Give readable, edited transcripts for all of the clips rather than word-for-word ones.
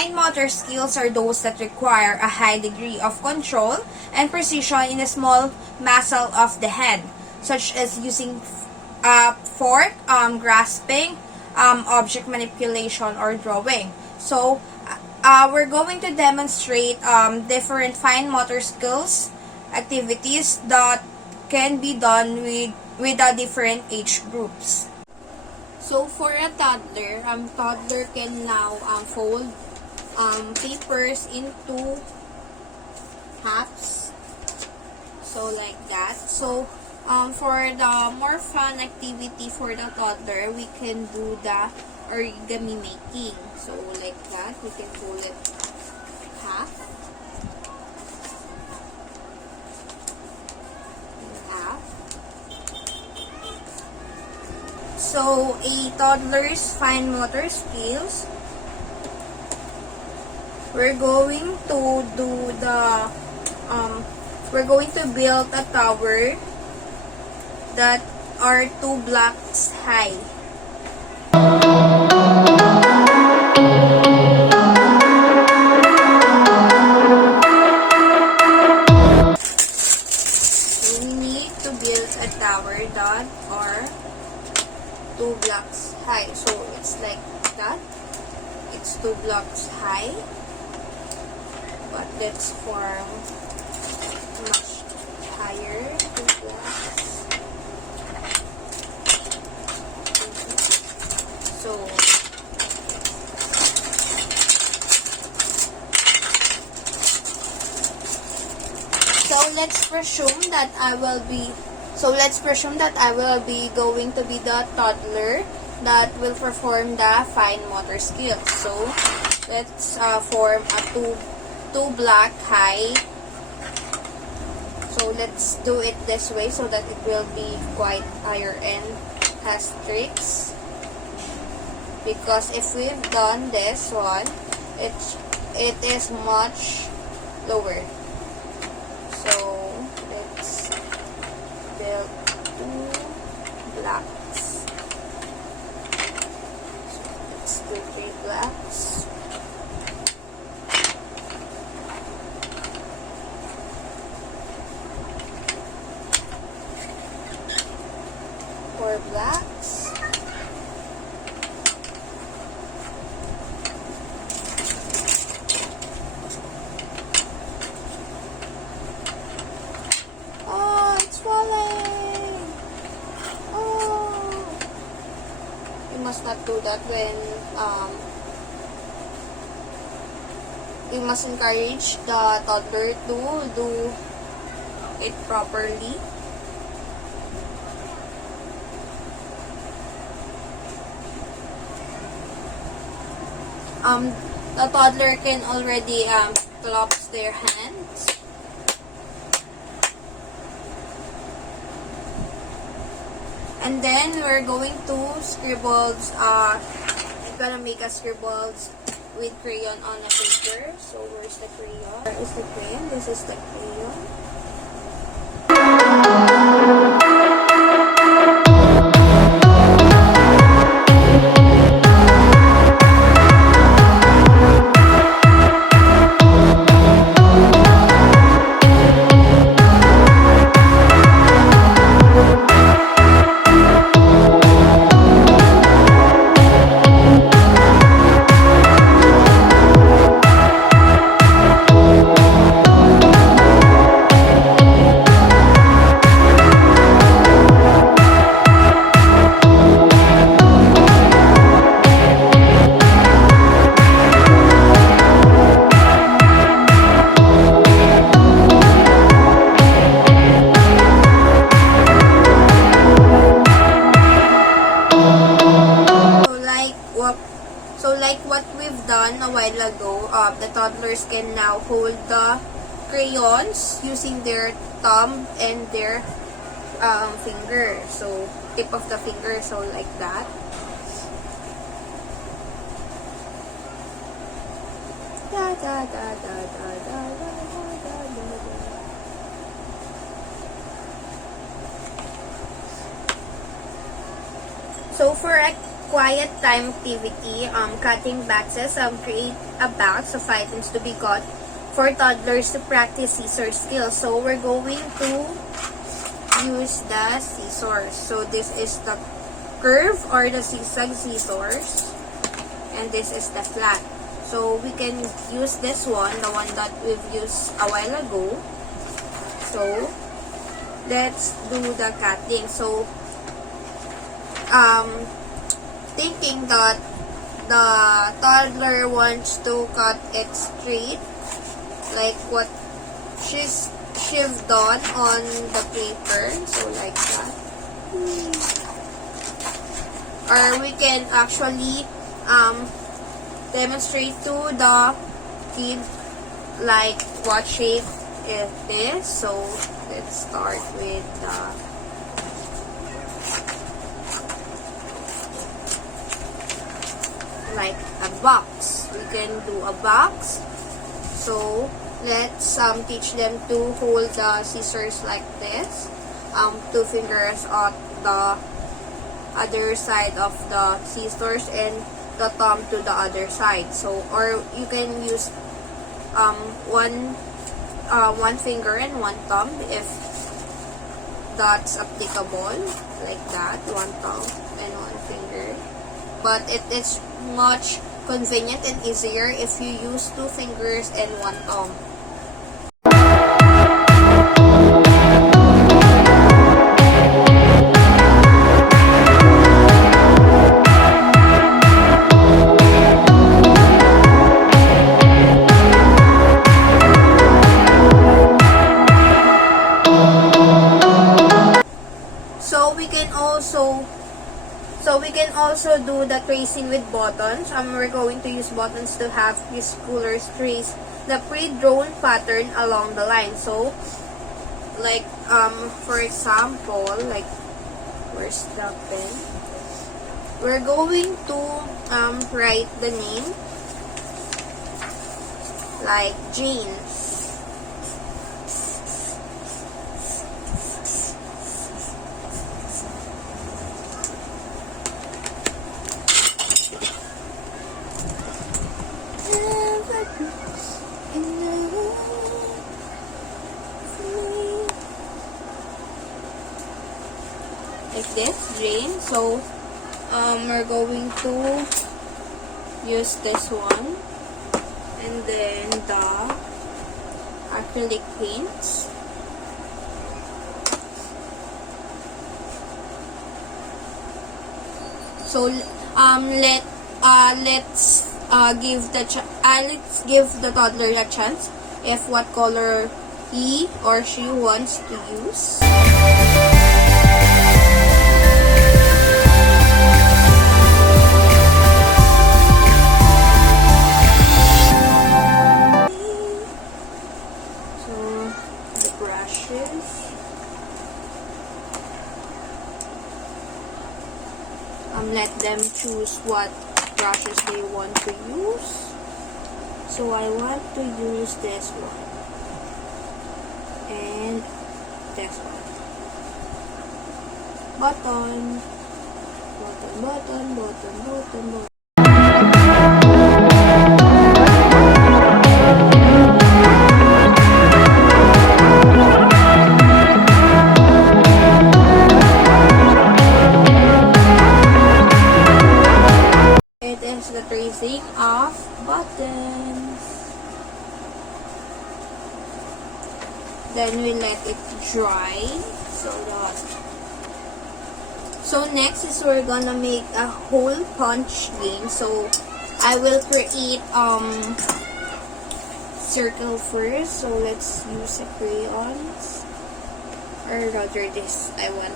fine motor skills are those that require a high degree of control and precision in the small muscle of the hand, such as using a fork, grasping, object manipulation, or drawing. So, we're going to demonstrate different fine motor skills activities that can be done with the different age groups. So for a toddler, toddler can now fold papers into halves. So like that. So for the more fun activity for the toddler, we can do the origami making. So like that, we can fold it half. So, a toddler's fine motor skills, we're going to do the, we're going to build a tower that are 2 blocks high. So, we need to build a tower that are 2 blocks high. So it's like that. It's 2 blocks high. But let's form much higher 2 blocks. So let's presume that I will be going to be the toddler that will perform the fine motor skills. So let's form a two block high. So let's do it this way so that it will be quite higher and has tricks. Because if we've done this one, it is much lower. So let's build 2 blocks. So let's do 3 blocks. Four blocks. Must not do that when we must encourage the toddler to do it properly. The toddler can already collapse their hands. And then we're going to scribbles. I'm gonna make a scribbles with crayon on a paper. So where's the crayon? Where is the crayon? This is the crayon. So like what we've done a while ago, the toddlers can now hold the crayons using their thumb and their finger. So tip of the finger, so like that. Da, da, da, da, da, da, da, da, da, da. So quiet time activity, cutting boxes, create a box of items to be cut for toddlers to practice scissor skills. So we're going to use the scissors. So this is the curve or the zigzag scissors, and this is the flat. So we can use this one, the one that we've used a while ago. So let's do the cutting. So thinking that the toddler wants to cut it straight, like what she's done on the paper, so like that. Or we can actually demonstrate to the kid like what shape it is. So let's start with the like a box. We can do a box. So let's teach them to hold the scissors like this. 2 fingers on the other side of the scissors and the thumb to the other side. So, or you can use one finger and one thumb if that's applicable, like that, one thumb and one finger. But it is much convenient and easier if you use 2 fingers and one thumb. So we can also do the tracing with buttons. We're going to use buttons to have these rulers trace the pre-drawn pattern along the line. So, like for example, like where's the pen? We're going to write the name like Jane. Like this, Jane. So we're going to use this one, and then the acrylic paints. So let's give the toddler a chance if what color he or she wants to use. Let them choose what brushes they want to use. So I want to use this one and this one. Button, button, button, button, button, button. The tracing of buttons. Then we let it dry. So next is we're gonna make a hole punch game. So I will create circle first. So let's use a crayons, or rather this I want.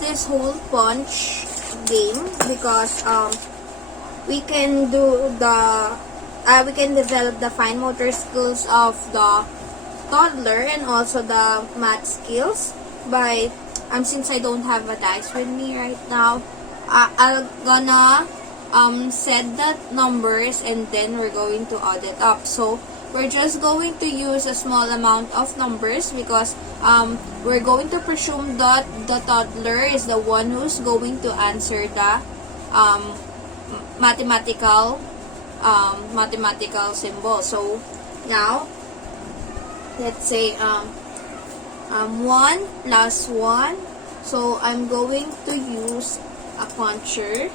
This hole punch game because we can do the we can develop the fine motor skills of the toddler and also the math skills by since I don't have a dice with me right now, I'll gonna set the numbers and then we're going to add it up. So we're just going to use a small amount of numbers because we're going to presume that the toddler is the one who's going to answer the mathematical symbol. So now let's say 1 plus 1. So I'm going to use a puncher,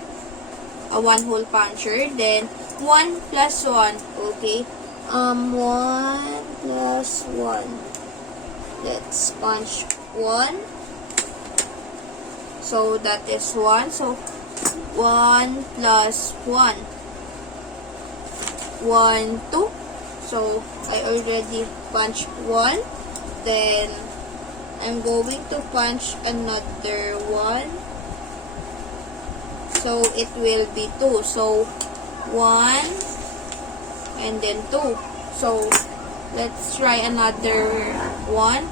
a 1-hole puncher. Then 1 plus 1. Okay. 1 plus 1. Let's punch 1. So that is 1. So 1 plus 1. 1, 2. So I already punched 1. Then I'm going to punch another 1. So it will be 2. So 1 and then 2. So let's try another 1.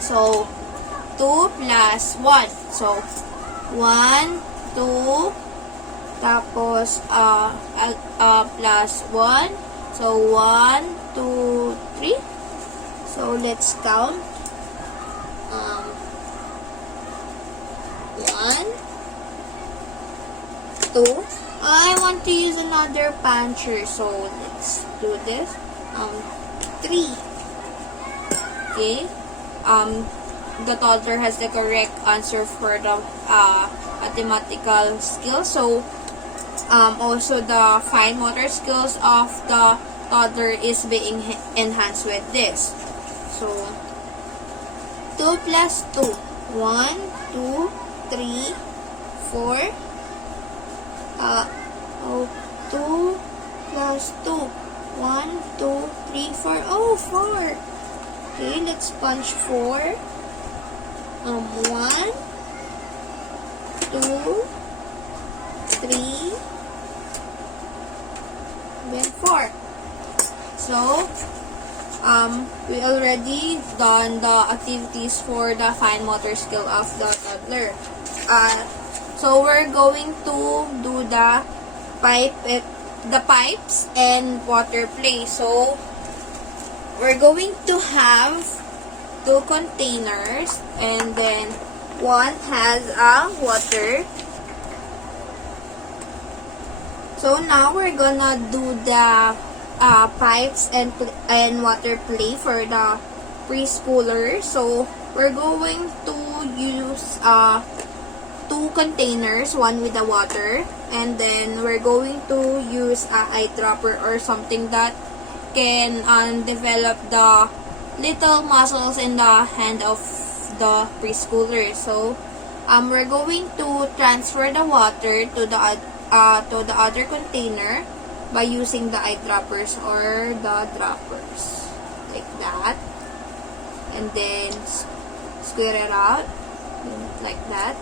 So 2 plus 1. So 1, 2, tapos plus 1. So 1, 2, 3. So let's count. 1, 2. I want to use another puncher, so let's do this. 3. Okay. The toddler has the correct answer for the mathematical skills. So also the fine motor skills of the toddler is being enhanced with this. So 2 plus 2. 1, 2, 3, 4. 2 plus 2. 1, 2, 3, 4. Oh, 4. Okay, let's punch 4. 1, 2, 3, then 4. So, we already done the activities for the fine motor skill of the toddler. So we're going to do the pipes and water play. So we're going to have 2 containers and then one has a water. So now we're gonna do the pipes and water play for the preschooler. So we're going to use 2 containers, one with the water, and then we're going to use a eyedropper or something that can develop the little muscles in the hand of the preschooler. So we're going to transfer the water to the other container by using the eyedroppers or the droppers like that, and then square it out like that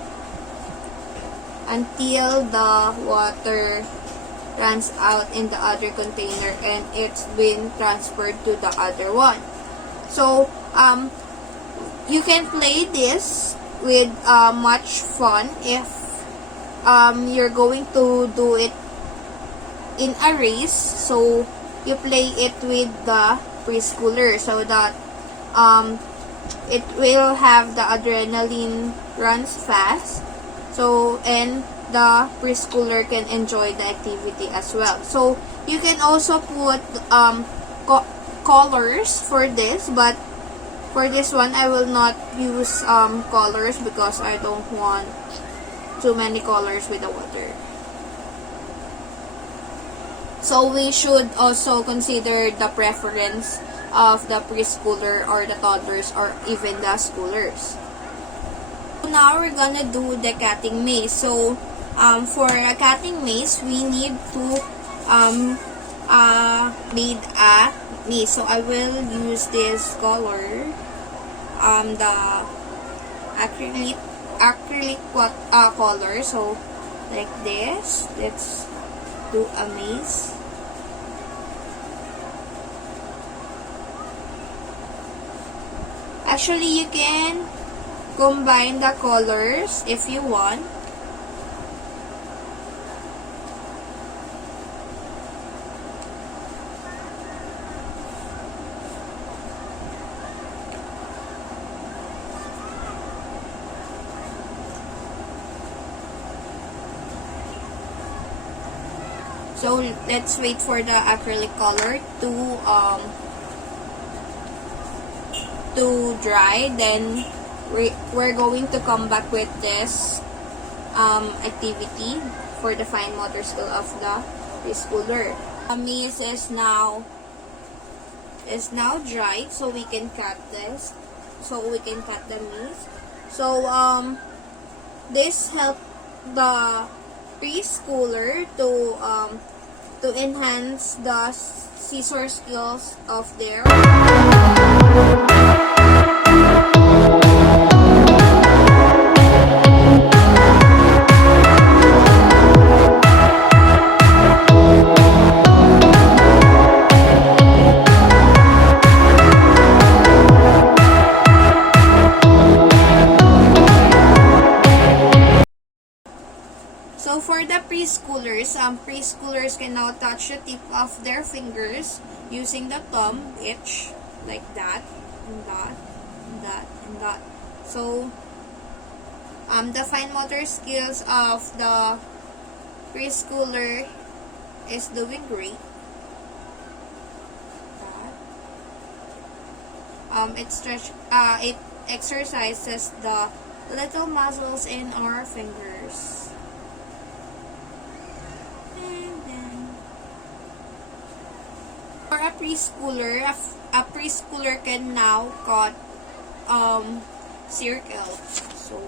until the water runs out in the other container and it's been transferred to the other one. So you can play this with much fun if you're going to do it in a race. So you play it with the preschooler so that it will have the adrenaline runs fast. So, and the preschooler can enjoy the activity as well. So, you can also put colors for this, but for this one, I will not use colors because I don't want too many colors with the water. So, we should also consider the preference of the preschooler or the toddlers or even the schoolers. Now we're gonna do the cutting maze. So for a cutting maze, we need to made a maze. So I will use this color, the acrylic color. So like this. Let's do a maze. Actually, you can combine the colors if you want. So let's wait for the acrylic color to dry. Then we're going to come back with this activity for the fine motor skill of the preschooler. The maize is now dry, so we can cut this. So we can cut the maize. So this help the preschooler to enhance the scissor skills of their So for the preschoolers can now touch the tip of their fingers using the thumb, each like that, and that, and that, and that. So the fine motor skills of the preschooler is doing great. It exercises the little muscles in our fingers. For a preschooler can now cut circle. So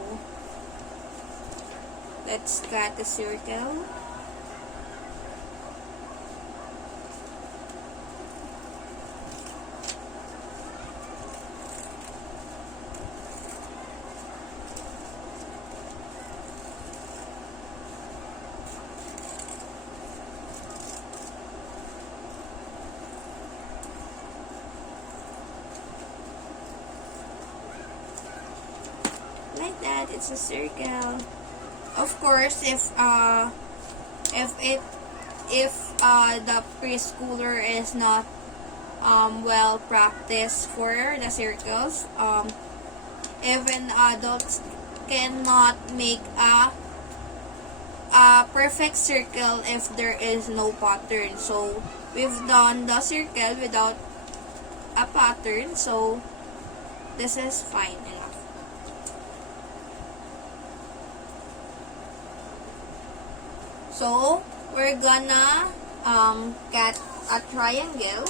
let's cut a circle. Like that, it's a circle. Of course, if the preschooler is not well practiced for the circles, even adults cannot make a perfect circle if there is no pattern. So we've done the circle without a pattern, so this is fine enough. So we're gonna cut a triangle.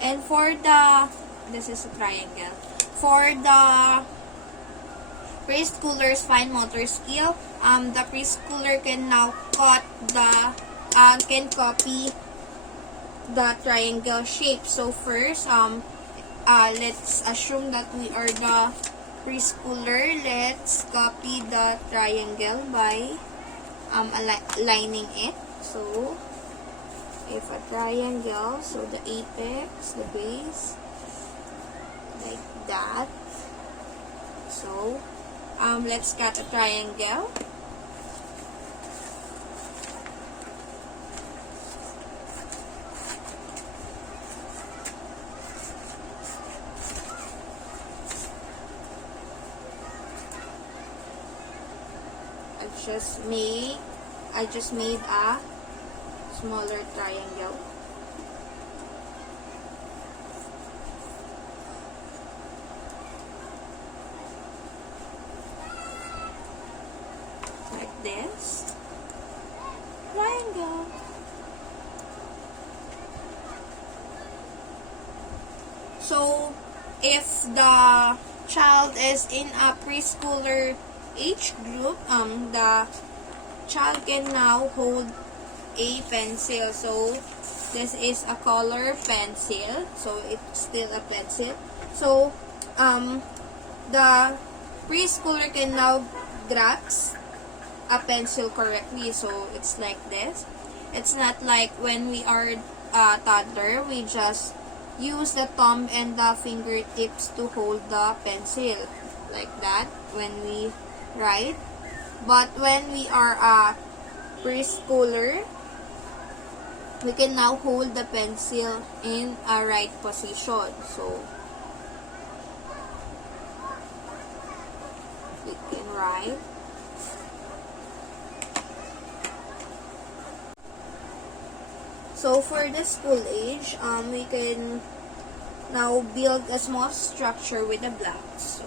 And for this is a triangle. For the preschooler's fine motor skill, the preschooler can now can copy the triangle shape. So first, let's assume that we are the preschooler. Let's copy the triangle by aligning it. So if a triangle, so the apex, the base, like that. So let's cut a triangle. I just made a smaller triangle. Like this. Triangle. So, if the child is in a preschooler age group, the child can now hold a pencil. So, this is a color pencil. So, it's still a pencil. So, the preschooler can now grasp a pencil correctly. So, it's like this. It's not like when we are a toddler, we just use the thumb and the fingertips to hold the pencil. Like that, when we write. But when we are a preschooler, we can now hold the pencil in a right position. So, we can write. So, for the school age, we can now build a small structure with the blocks. So,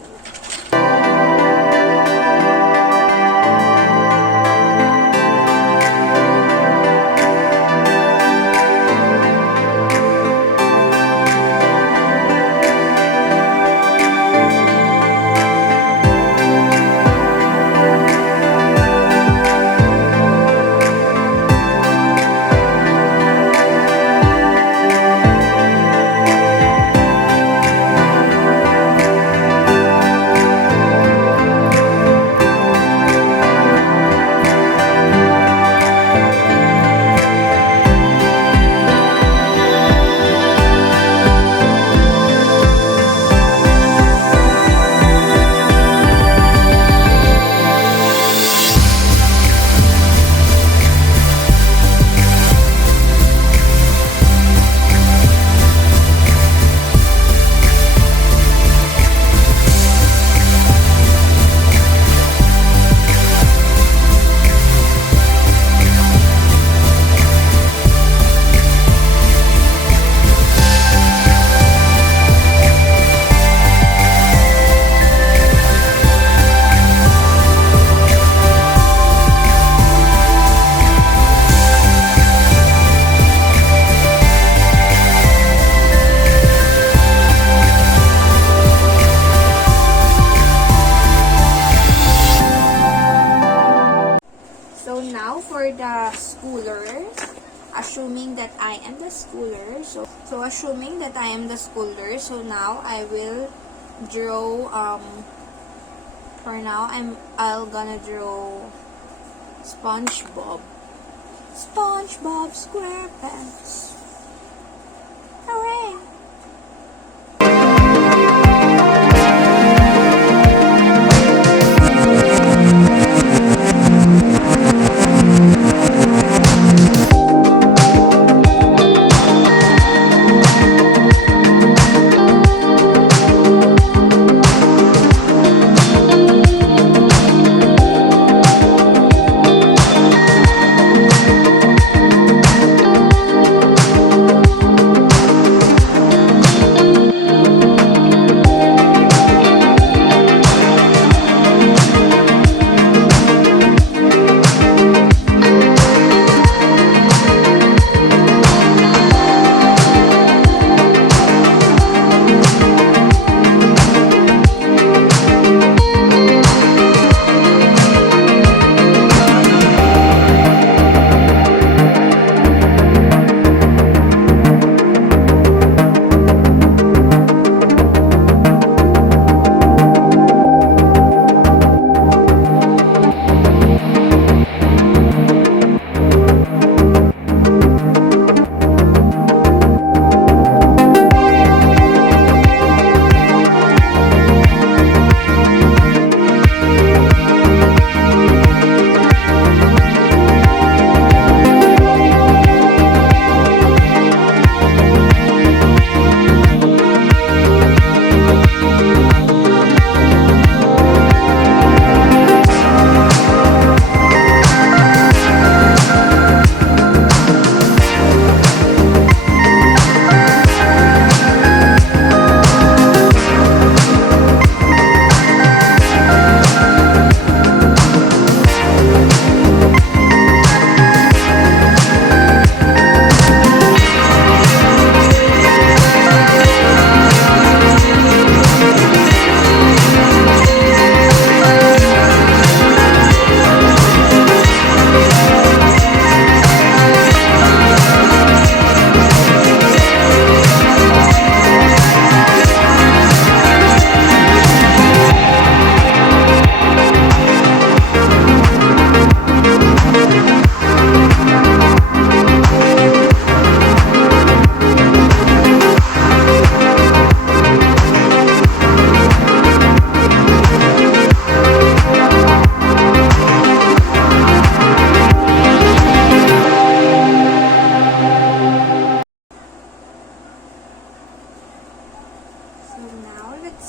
now for the schooler, assuming that I am the schooler. So assuming that I am the schooler, so now I will draw for now I'll gonna draw SpongeBob. SpongeBob SquarePants. Hooray!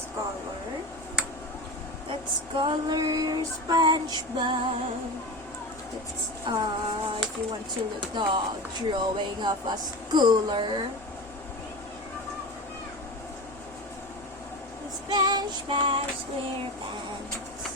Let's color. Let's color SpongeBob. Let's, if you want to look the drawing of a schooler. SpongeBob SquarePants.